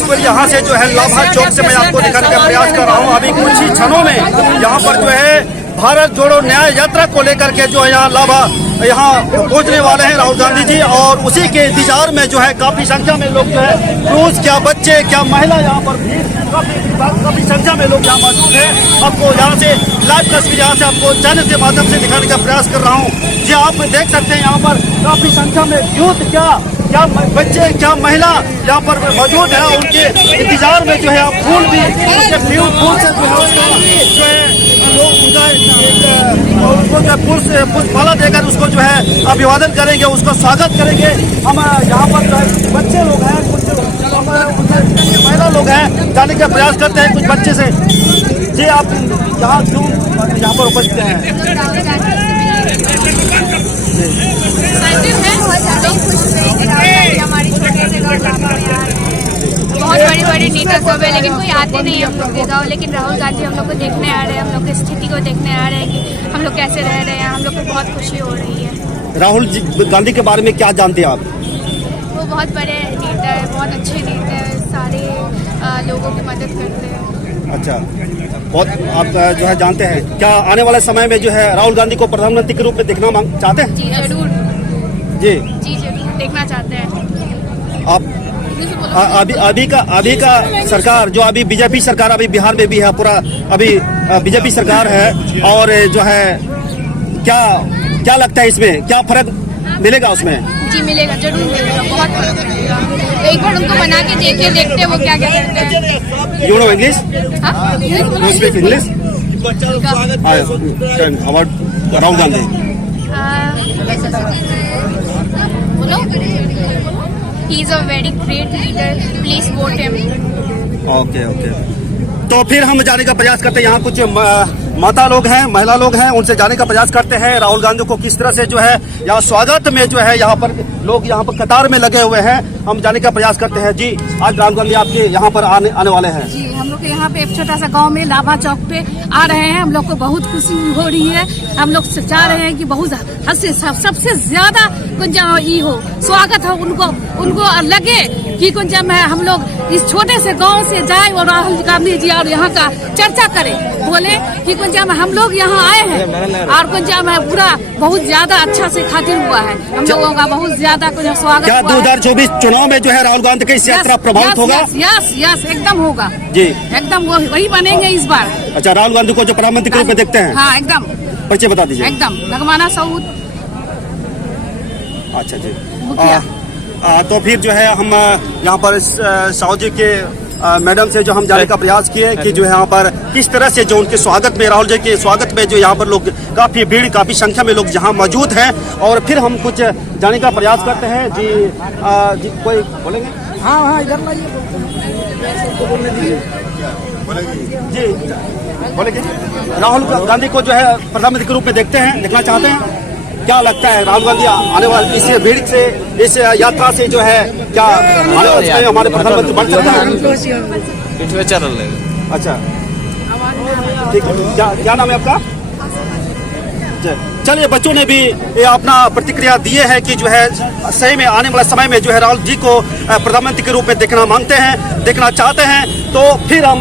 तस्वीर यहाँ से जो है लाभा चौक से मैं आपको दिखाने का प्रयास कर रहा हूँ। अभी कुछ ही क्षणों में यहाँ पर जो है भारत जोड़ो न्याय यात्रा को लेकर के जो है यहाँ लाभा यहाँ पहुँचने वाले हैं राहुल गांधी जी, और उसी के इंतजार में जो है काफी संख्या में लोग जो है पुरुष क्या बच्चे क्या महिला यहाँ पर काफी संख्या में लोग यहाँ मौजूद है। आपको यहाँ से लाइव तस्वीर यहाँ से आपको चैनल के माध्यम से दिखाने का प्रयास कर रहा हूँ। जी आप देख सकते हैं यहाँ पर काफी संख्या में यूथ क्या बच्चे क्या महिला यहाँ पर मौजूद है। उनके इंतजार में जो है आप फूल भी फूल से जो है उनको पुष्पमाला देकर उसको जो है अभिवादन करेंगे, उसको स्वागत करेंगे। हम यहाँ पर जो है बच्चे लोग हैं, कुछ महिला लोग हैं, जाने का प्रयास करते हैं कुछ बच्चे से। जी आप यहाँ क्यों यहाँ पर उपस्थित हैं? बहुत बड़ी बड़ी नेता सब है, लेकिन कोई आते नहीं है हम लोग के गाँव। लेकिन राहुल गांधी हम लोग को देखने आ रहे हैं, हम लोग की स्थिति को देखने आ रहे हैं कि हम लोग कैसे रह रहे हैं। हम लोग को बहुत खुशी हो रही है। राहुल गांधी के बारे में क्या जानते हैं आप? वो बहुत बड़े नेता है, बहुत अच्छे नेता है, सारे लोगों की मदद करते हैं। अच्छा, बहुत आप जो है जानते हैं। क्या आने वाले समय में जो है राहुल गांधी को प्रधानमंत्री के रूप में देखना चाहते हैं? जी जरूर। जी जरूर देखना चाहते हैं। आप अभी का सरकार जो अभी बीजेपी सरकार अभी बिहार में भी है, पूरा अभी बीजेपी सरकार है, और जो है क्या लगता है इसमें क्या फर्क मिलेगा उसमें? जी मिलेगा, जरूर मिलेगा, बहुत फर्क मिलेगा। एक बार उनको बना के देखते वो क्या करते हैं। You know English? You speak English? About Rahul Gandhi. He is a very great leader. Please vote him. Okay. तो फिर हम जाने का प्रयास करते हैं। यहाँ कुछ माता लोग हैं, महिला लोग हैं, उनसे जाने का प्रयास करते हैं राहुल गांधी को किस तरह से जो है यहाँ स्वागत में जो है यहाँ पर लोग यहाँ पर कतार में लगे हुए हैं। हम जाने का प्रयास करते हैं। जी आज राहुल गांधी आपके यहाँ पर आने वाले हैं। जी हम लोग यहाँ पे एक छोटा सा गांव में लाभा चौक पे आ रहे हैं। हम लोग को बहुत खुशी हो रही है। हम लोग चाह रहे हैं कि बहुत हद से सबसे ज्यादा कुछ हो स्वागत हो, उनको लगे कि कुछ हम लोग इस छोटे से गांव से जाए और राहुल गांधी जी और यहाँ का चर्चा करें, बोले कि कुछ हम लोग यहाँ आए हैं और कुछ पूरा बहुत ज्यादा अच्छा से खातिर हुआ है। हम लोगों का बहुत ज्यादा कुछ स्वागत। क्या 2024 चुनाव में जो है राहुल गांधी की इस यात्रा प्रभावित होगा? यस एकदम होगा जी, एकदम वही बनेंगे इस बार। अच्छा, राहुल गांधी को जो प्रधानमंत्री के रूप में देखते हैं? हाँ एकदम। परिचय बता दीजिए। एकदम लगमाना सऊद। अच्छा जी। तो फिर जो है हम यहाँ पर साहू जी के मैडम से जो हम जाने का प्रयास किए कि जो है यहाँ पर किस तरह से जो उनके स्वागत में राहुल जी के स्वागत में जो यहाँ पर लोग काफी भीड़ काफी संख्या में लोग जहाँ मौजूद हैं, और फिर हम कुछ जाने का प्रयास करते हैं। जी कोई बोलेंगे? हाँ इधर जी बोलेंगे। राहुल गांधी को जो है प्रधानमंत्री के रूप में देखना चाहते हैं। क्या लगता है राहुल गांधी आने वाले इस भीड़ से, इस यात्रा से जो है क्या आने वाले समय में हमारे प्रधानमंत्री बन सकता है? अच्छा ठीक है। क्या नाम है आपका? चलिए, बच्चों ने भी ये अपना प्रतिक्रिया दिए है कि जो है सही में आने वाले समय में जो है राहुल जी को प्रधानमंत्री के रूप में देखना चाहते हैं। तो फिर हम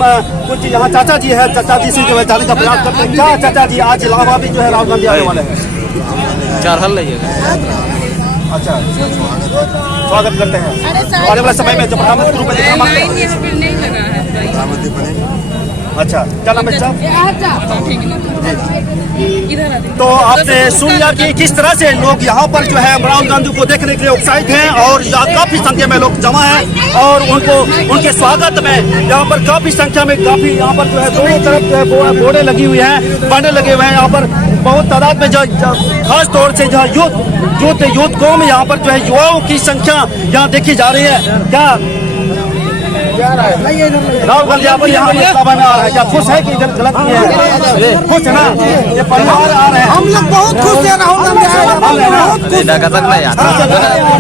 कुछ यहाँ चाचा जी है, चाचा जी से जो है जाने का प्रयास करते हैं। क्या चाचा जी आज इलाहाबाद भी जो है राहुल गांधी आने वाले हैं? 4 हल लगेगा। अच्छा, स्वागत करते हैं। आने वाले समय में जब प्रधानमंत्री रूप में देखना मांगते हैं। अच्छा, क्या नाम है साहब? तो आपने सुन लिया कि किस तरह से लोग यहाँ पर जो है राहुल गांधी को देखने के लिए उत्साहित हैं, और काफी संख्या में लोग जमा हैं, और उनके स्वागत में यहाँ पर काफी संख्या में यहाँ पर जो है दोनों तरफ बोर्डे लगी हुई हैं, बैनर लगे हुए हैं। यहाँ पर बहुत तादाद में जो खास तौर से जो यूथ कौम यहाँ पर जो है युवाओं की संख्या यहाँ देखी जा रही है। क्या राहुल गांधी आप यहाँ सभा में आ रहे हैं, क्या खुश है कि इधर गलत नहीं है? खुश है ना? ये परिवार आ रहे हैं, हम लोग बहुत खुश हैं। राहुल गांधी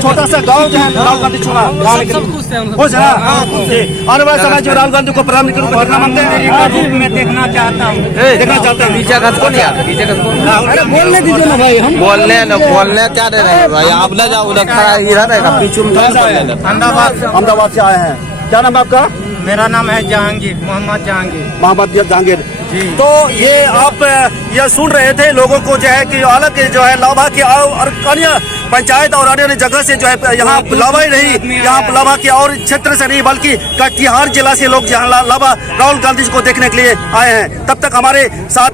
छोटा सा गाँव जो है राहुल गांधी चुना, खुश है ना? आने वाले समय जो राहुल गांधी को प्रधानमंत्री के रूप में देखना मांगते हैं। मैं देखना चाहता हूँ। पीछे खस को नहीं यार, पीछे खस को बोलने दीजिए ना भाई। हम बोलने क्या दे रहे हैं भाई? आप ले जाओ, उधर खड़ा ही रहेगा पीछे में। अहमदाबाद से आए हैं। क्या नाम है आपका? मेरा नाम है जहांगीर, मोहम्मद जहांगीर मोहम्मद जहांगीर जी। तो ये आप ये सुन रहे थे लोगों को जो है कि अलग जो है लाभा की और अन्य पंचायत और अन्य जगह से जो है यहाँ लाभा ही नहीं, यहाँ लाभा के और क्षेत्र से नहीं बल्कि कटिहार जिला से लोग यहाँ लाभा राहुल गांधी जी को देखने के लिए आए हैं। तब तक हमारे साथ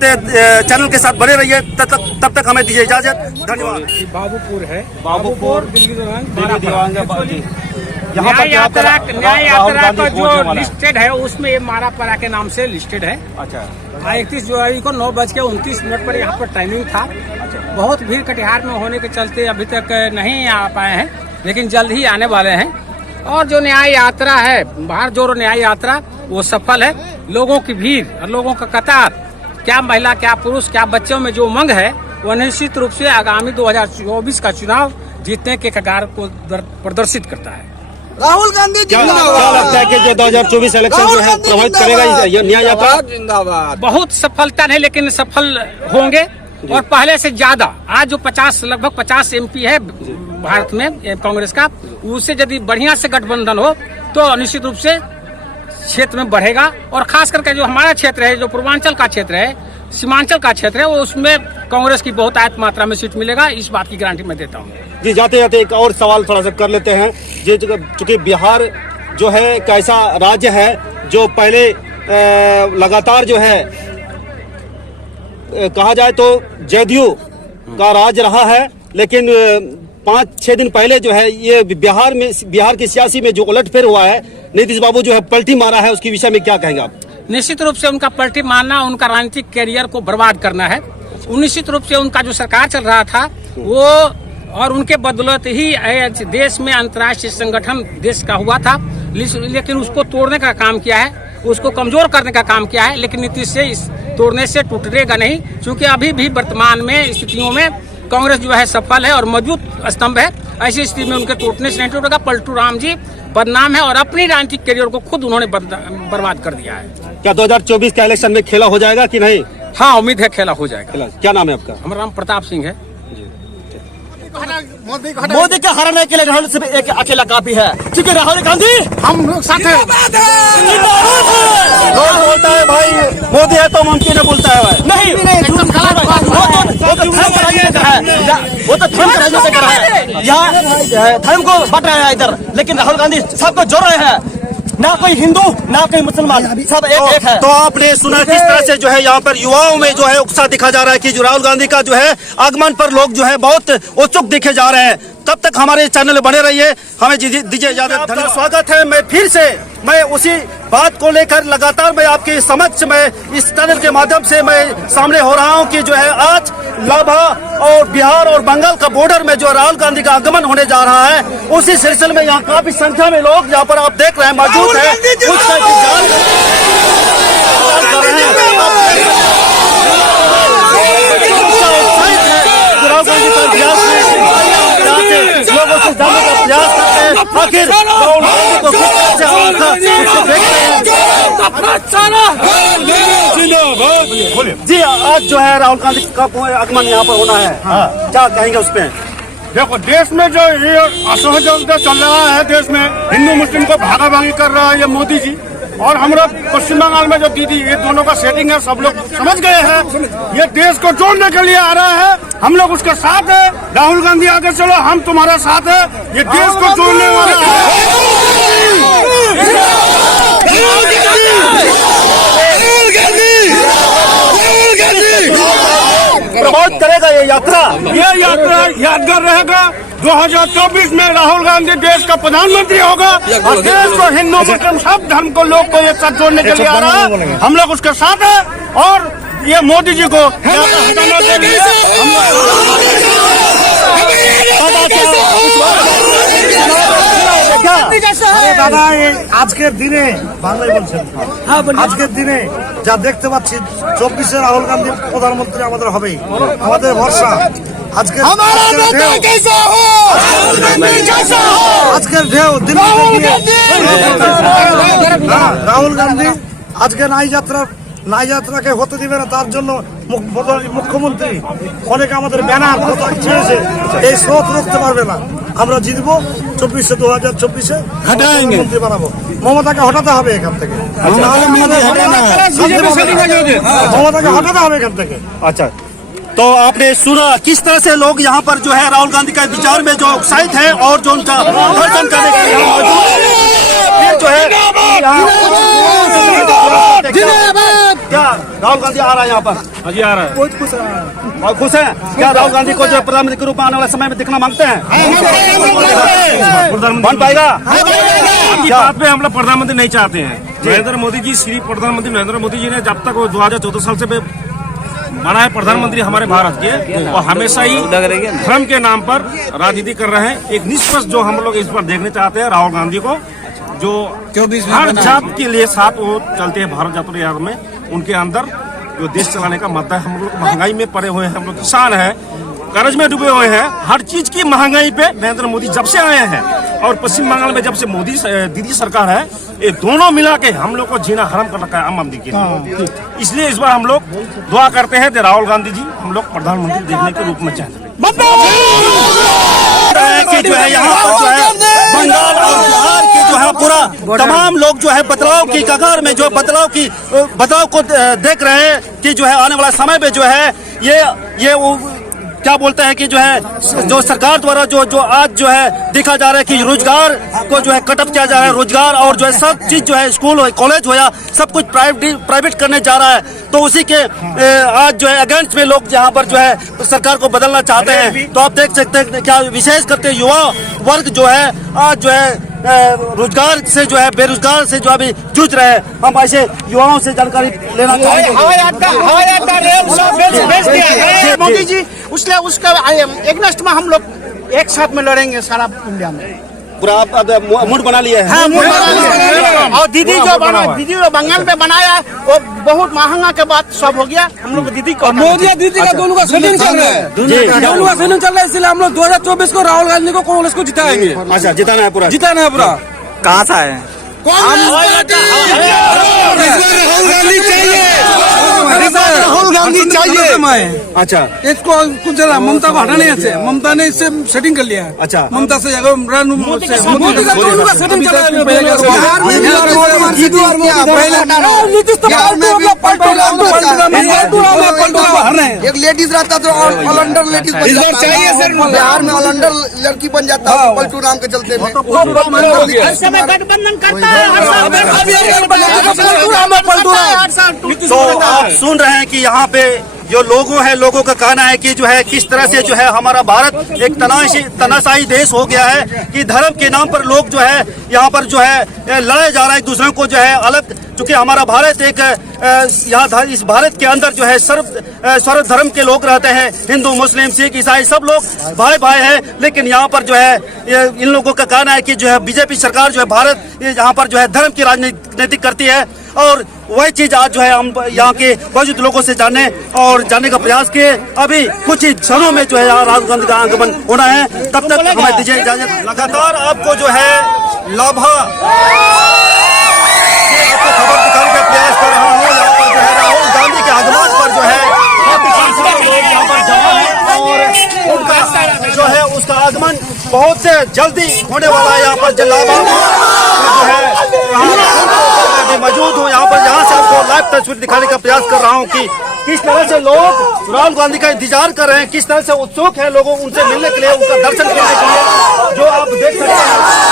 चैनल के साथ बने रहिए, तब तक हमें दीजिए इजाजत। धन्यवाद। बाबूपुर है, बाबूपुर न्याय यात्रा का जो लिस्टेड है उसमें ये मारापारा के नाम से लिस्टेड है। अच्छा, 31 जनवरी को 9:29 पर यहाँ पर टाइमिंग था। बहुत भीड़ कटिहार में होने के चलते अभी तक नहीं आ पाए हैं, लेकिन जल्द ही आने वाले हैं। और जो न्याय यात्रा है, भारत जोड़ो न्याय यात्रा, वो सफल है। लोगों की भीड़ और लोगों का कतार, क्या महिला क्या पुरुष क्या बच्चों में जो उमंग है वो निश्चित रूप से आगामी 2024 का चुनाव जीतने के कगार को प्रदर्शित करता है। राहुल गांधी क्या लगता है कि जो 2024 इलेक्शन जो है प्रभावित करेगा ये न्याय यात्रा? जिंदाबाद। बहुत सफलता नहीं, लेकिन सफल होंगे और पहले से ज्यादा। आज जो लगभग 50 MP है भारत में कांग्रेस का, उससे यदि बढ़िया से गठबंधन हो तो निश्चित रूप से क्षेत्र में बढ़ेगा। और खास करके जो हमारा क्षेत्र है, जो पूर्वांचल का क्षेत्र है, सीमांचल का क्षेत्र है, वो उसमें कांग्रेस की बहुत आयत मात्रा में सीट मिलेगा। इस बात की गारंटी मैं देता हूँ। जी, जाते जाते एक और सवाल थोड़ा सा कर लेते हैं। जी, चूंकि बिहार जो है एक ऐसा राज्य है जो पहले लगातार जो है कहा जाए तो जदयू का राज रहा है, लेकिन 5-6 दिन पहले जो है ये बिहार की सियासी में जो उलटफेर हुआ है, नीतीश बाबू जो है पलटी मारा है, उसके विषय में क्या कहेंगे आप? निश्चित रूप से उनका पलटी मारना उनका राजनीतिक कैरियर को बर्बाद करना है। निश्चित रूप से उनका जो सरकार चल रहा था वो, और उनके बदौलत ही देश में अंतर्राष्ट्रीय संगठन देश का हुआ था, लेकिन उसको तोड़ने का काम किया है, उसको कमजोर करने का काम किया है। लेकिन नीतीश से इस तोड़ने से टूटेगा नहीं, क्योंकि अभी भी वर्तमान में स्थितियों में कांग्रेस जो है सफल है और मजबूत स्तंभ है। ऐसी स्थिति में उनके टूटने से नहीं टूटेगा। पलटू राम जी बदनाम है और अपनी राजनीतिक करियर को खुद उन्होंने बर्बाद कर दिया है। क्या 2024 का इलेक्शन में खेला हो जाएगा कि नहीं? हाँ, उम्मीद है खेला हो जाएगा। क्या नाम है आपका? हमारा नाम प्रताप सिंह है। मोदी के हराने के लिए राहुल सिर्फ एक अकेला काफी है, क्योंकि राहुल गांधी हम लोग साथ हैं। लोग बोलता है भाई मोदी है तो मुमकिन है, बोलता है भाई। नहीं, वो तो धर्म का राजनीति कर रहा है, वो तो धर्म का राजनीति कर रहा है। यहाँ धर्म को बांट रहा है इधर, लेकिन राहुल गांधी सबको जोड़ रहे हैं। ना कोई हिंदू ना कोई मुसलमान, सब एक है। तो आपने सुना किस तरह से जो है यहाँ पर युवाओं में जो है उत्साह दिखा जा रहा है कि जो राहुल गांधी का जो है आगमन पर लोग जो है बहुत उत्सुक दिखे जा रहे हैं। तब तक हमारे चैनल में बने रहिए, हमें दीजिए इजाजत। धन्यवाद। स्वागत है। मैं उसी बात को लेकर लगातार मैं आपके समक्ष मैं इस चैनल के माध्यम से मैं सामने हो रहा हूं कि जो है आज लाभा और बिहार और बंगाल का बॉर्डर में जो राहुल गांधी का आगमन होने जा रहा है, उसी सिलसिले में यहाँ काफी संख्या में लोग यहाँ पर आप देख रहे हैं मौजूद है। राहुल गांधी का लोगों से जानने का प्रयास करते हैं, आखिर राहुल गांधी को किस तरह से जी आज जो है राहुल गांधी का आगमन यहाँ पर होना है, क्या कहेंगे उस पर? देखो, देश में जो ये असहयोग चल रहा है, देश में हिंदू मुस्लिम को भागाभागी कर रहा है ये मोदी जी, और हम लोग पश्चिम बंगाल में जो दीदी, ये दोनों का सेटिंग है, सब लोग समझ गए हैं। ये देश को जोड़ने के लिए आ रहा है, हम लोग उसके साथ है। राहुल गांधी आगे चलो, हम तुम्हारे साथ है। ये देश को जोड़ने वाला है। प्रभावित करेगा ये यात्रा यादगार रहेगा। 2024 में राहुल गांधी देश का प्रधानमंत्री होगा और देश को हिंदू मुस्लिम सब धर्म को लोग को एक साथ जोड़ने के लिए आ रहा है। हम लोग उसके साथ है और ये मोदी जी को हटाने के लिए দাদা আজকের দিনে বাংলায় বলছেন, আজকের দিনে যা দেখতে পাচ্ছি 24-এ রাহুল গান্ধী প্রধানমন্ত্রী আমাদের হবেই, আমাদের ভরসা। আজকের ঢেউ রাহুল গান্ধী আজকে নাই যাত্রাকে হতে দিবে না, তার জন্য মুখ্যমন্ত্রী অনেকে আমাদের ব্যানার চেয়েছে, এই স্রোত রুখতে পারবে না। আমরা জিতবো 2024 প্রধানমন্ত্রী বানাবো। মমতাকে হটাতে হবে এখান থেকে, মমতাকে হটাতে হবে এখান থেকে। अच्छा, तो आपने सुना किस तरह से लोग यहाँ पर जो है राहुल गांधी का विचार में जो उत्साहित है और जो उनका समर्थन करने के लिए मौजूद है। फिर जो है क्या राहुल गांधी आ रहा है यहाँ पर? जी आ रहा है। बहुत खुश और खुश है। क्या राहुल गांधी को जो प्रधानमंत्री के रूप में आने वाले समय में दिखना मांगते हैं? बन पाएगा? क्या बात में हम लोग प्रधानमंत्री नहीं चाहते हैं। नरेंद्र मोदी जी, श्री प्रधानमंत्री नरेंद्र मोदी जी ने जब तक वो 2014 साल से बना है प्रधानमंत्री हमारे भारत के, और हमेशा ही धर्म के नाम पर राजनीति कर रहे हैं। एक निष्पक्ष जो हम लोग इस पर देखने चाहते हैं राहुल गांधी को, जो हर जात के लिए साथ वो चलते हैं भारत यात्रा यात्रा में। उनके अंदर जो देश चलाने का मद्दा है। हम लोग महंगाई में पड़े हुए हैं, हम लोग किसान हैं, कर्ज में डूबे हुए हैं। हर चीज की महंगाई पे नरेंद्र मोदी जब से आए हैं, और पश्चिम बंगाल में जब से मोदी दीदी सरकार है, ये दोनों मिला के हम लोग को जीना हराम कर रखा है आम आदमी के लिए। इसलिए इस बार हम लोग दुआ करते हैं कि राहुल गांधी जी हम लोग प्रधानमंत्री देखने के रूप में चाहते हैं। कि जो है यहाँ पर जो है बंगाल और बिहार के जो है पूरा तमाम लोग जो है बदलाव की कगार में जो बदलाव को देख रहे हैं कि जो है आने वाला समय में जो है ये वो क्या बोलते हैं कि जो है जो सरकार द्वारा जो आज जो है देखा जा रहा है कि रोजगार को जो है कटअप किया जा रहा है। रोजगार और जो है सब चीज जो है स्कूल हो कॉलेज हो या सब कुछ प्राइवेट करने जा रहा है। तो उसी के आज जो है अगेंस्ट में लोग यहाँ पर जो है सरकार को बदलना चाहते हैं। तो आप देख सकते हैं क्या विशेष करके युवा वर्ग जो है आज जो है रोजगार से जो है बेरोजगार से जो अभी जूझ रहे हैं। हम ऐसे युवाओं से जानकारी लेना चाहेंगे। मोदी जी उसने उसका एग्नेस्ट में हम लोग एक साथ में लड़ेंगे सारा इंडिया में। पूरा आप मूड बना लिए हैं। हाँ, मूड बना लिया है। और दीदी जो बंगाल में बनाया वो बहुत महंगा के बाद सब हो गया। हम लोग दीदी को मोदी दीदी का दोनों का सेटिंग चल रहा है, दोनों का सेटिंग चल रहा है। इसलिए हम लोग 2024 को राहुल गांधी को कांग्रेस को जिताएंगे। अच्छा, जिताना है पूरा। कहाँ से आए? राहुल गांधी चाहिए। अच्छा, इसको कुछ जरा ममता को हटाने से, ममता ने इससे सेटिंग कर लिया है। अच्छा, ममता से मोदी का दोनों का सेटिंग चल रहा है। एक लेडीज रहता तो ऑलराउंडर लेडीज बन जाता चाहिए सर। बिहार में ऑलराउंडर लड़की बन जाता है पलटू राम के चलते में। गठबंधन करता है। तो आप सुन रहे हैं कि यहाँ पे जो लोगों का कहना है कि जो है किस तरह से जो है हमारा भारत एक तनाशाही देश हो गया है कि धर्म के नाम पर लोग जो है यहाँ पर जो है लड़ाए जा रहा है एक दूसरे को जो है अलग। चूंकि हमारा भारत एक यहाँ इस भारत के अंदर जो है सर्व धर्म के लोग रहते हैं, हिंदू मुस्लिम सिख ईसाई सब लोग भाई भाई हैं। लेकिन यहाँ पर जो है इन लोगों का कहना है कि जो है बीजेपी सरकार जो है भारत यहाँ पर जो है धर्म की राजनीति करती है। और वही चीज आज जो है हम यहाँ के मौजूद लोगों से जानने का प्रयास किए। अभी कुछ ही क्षणों में जो है यहाँ राहुल गांधी का आगमन होना है। तब तक हमें दीजिए इजाजत। लगातार आपको जो है लाभा आपको खबर दिखाने का प्रयास कर रहा हूँ। यहाँ पर जो है राहुल गांधी के आगमन पर जो है यहाँ पर जमा है और उनका जो है उसका आगमन बहुत से जल्दी होने वाला है। यहाँ पर लाभा जो है मौजूद हूँ यहाँ से आपको लाइव तस्वीर दिखाने का प्रयास कर रहा हूँ कि किस तरह से लोग राहुल गांधी का इंतजार कर रहे हैं, किस तरह से उत्सुक है लोगों उनसे मिलने के लिए, उनका दर्शन करने के लिए, जो आप देख सकते हैं।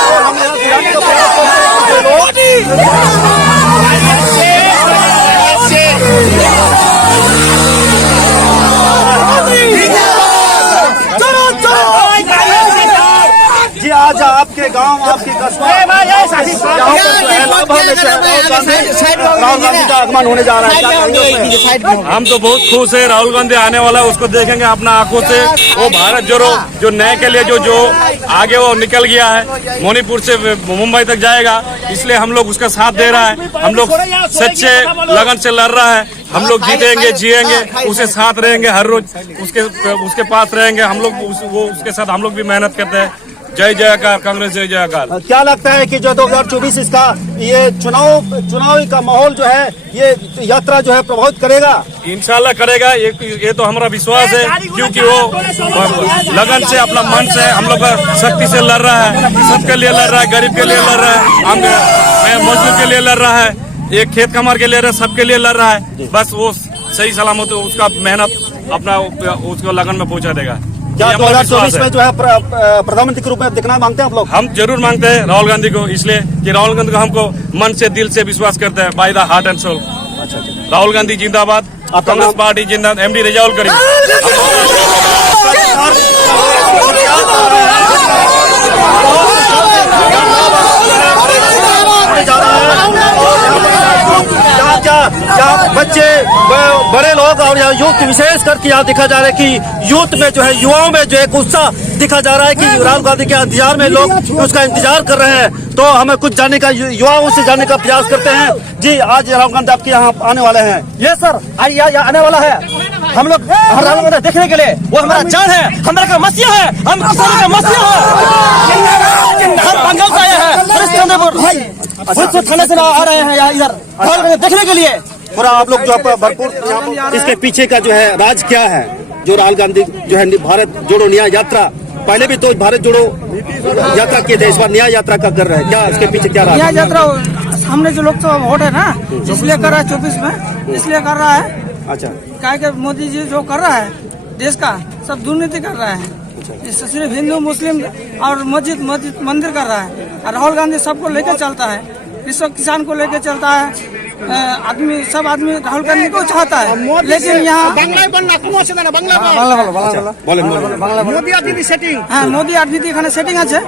और हम यहाँ दिखाने का प्रयास कर रहे हैं जो लोग जी आज आपके गांव आपके कस्बे राहुल गांधी का आगमन होने जा रहा है। हम तो बहुत खुश है। राहुल गांधी आने वाला है, उसको देखेंगे अपना आंखों से। वो भारत जोड़ो जो न्याय के लिए जो आगे वो निकल गया है, मणिपुर से मुंबई तक जाएगा। इसलिए हम लोग उसका साथ दे रहा है। हम लोग सच्चे लगन से लड़ रहा है। हम लोग जीतेंगे जिएंगे, उसके साथ रहेंगे, हर रोज उसके पास रहेंगे। हम लोग उसके साथ हम लोग भी मेहनत करते हैं। जय जयकार कांग्रेस, जय जयकार। क्या लगता है कि जो 2024 इसका ये चुनावी का माहौल जो है ये यात्रा जो है प्रभावित करेगा? इंशाल्लाह करेगा, ये तो हमारा विश्वास है, क्योंकि वो लगन से अपना मन से हम लोग का शक्ति से लड़ रहा है, सबके लिए लड़ रहा है, गरीब के लिए लड़ रहा है, मजदूर के लिए लड़ रहा है, एक खेत कमार के लिए सबके लिए लड़ रहा है। बस वो सही सलामत उसका मेहनत अपना उसको लगन में पहुंचा देगा। क्या 2024 में जो है प्रधानमंत्री के रूप में दिखना मांगते हैं आप लोग? हम जरूर मांगते हैं राहुल गांधी को, इसलिए कि राहुल गांधी को हमको मन से दिल से विश्वास करते हैं, by the heart and soul. Rahul Gandhi जिंदाबाद, कांग्रेस पार्टी जिंदाबाद, MD रिजाउल करेंगे। क्या बच्चे बड़े लोग और यूथ विशेष करके यहाँ देखा जा रहा है कि यूथ में जो है युवाओं में जो एक उत्साह दिखा जा रहा है कि राहुल गांधी के इंतजार में लोग उसका इंतजार कर रहे हैं। तो हमें कुछ जानने का, युवाओं से जानने का प्रयास करते हैं। जी, आज राहुल गांधी आपके यहाँ आने वाले हैं? ये सर आज यहाँ आने वाला है। हम लोग राहुल गांधी देखने के लिए, वो हमारा जान है, हमारा का मसीहा है, हम किसानों का मसीहा है। हम बंगाल से आए हैं, थाने से आ रहे हैं यहाँ इधर राहुल गांधी देखने के लिए। पूरा आप लोग जो भरपूर, इसके पीछे का जो है राज क्या है जो राहुल गांधी जो है भारत जोड़ो न्याय यात्रा, पहले भी तो भारत जोड़ो यात्रा किए थे, इस बार न्याय यात्रा का कर रहे हैं, क्या इसके पीछे क्या राज? न्याय यात्रा हमने जो लोग तो वोट है ना, इसलिए कर रहा है 24 में, इसलिए कर रहा है। अच्छा, क्या कि मोदी जी जो कर रहा है देश का सब दुर्नीति कर रहा है, सिर्फ हिंदू मुस्लिम और मस्जिद मंदिर कर रहा है। और राहुल गांधी सबको लेकर चलता है, कृषक किसान को लेकर चलता है, सब आदमी राहुल गांधी को चाहता है। लेकिन यहाँ मोदी आरटीडी सेटिंग, हाँ मोदी आरटीडी এখানে সেটিং আছে।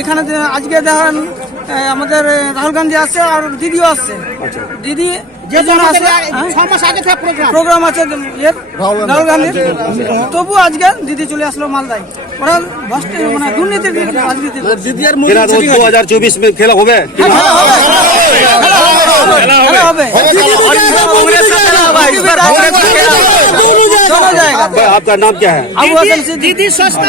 এখানে আজকে দেখেন আমাদের রাহুল গান্ধী আসছে আর দিদিও আসছে। দিদি যেজন আসছে 6 মাস আগে থেকে প্রোগ্রাম আছে রাহুল গান্ধীর, তবু আজকে দিদি চলে আসলো মালদায়। ওরা মানে দুর্নীতির রাজনীতি। দিদির 2024 में खेला হবে? आपका नाम क्या है? दीदी सस्ता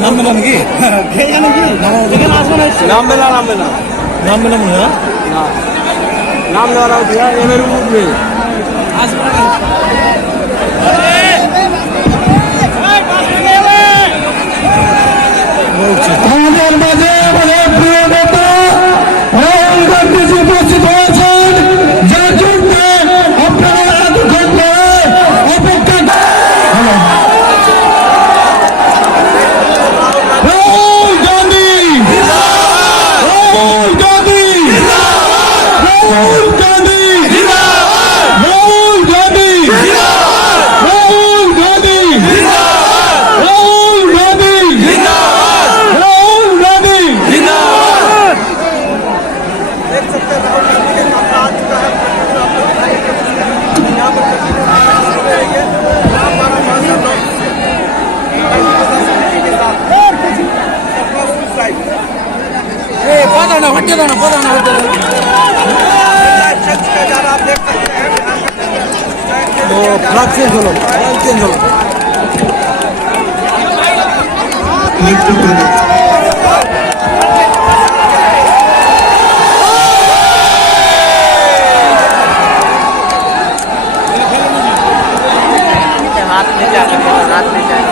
नाम मिला नहीं, नाम मिला नाम लेवा दिया ये मेरे मुंह में हाथ में जाके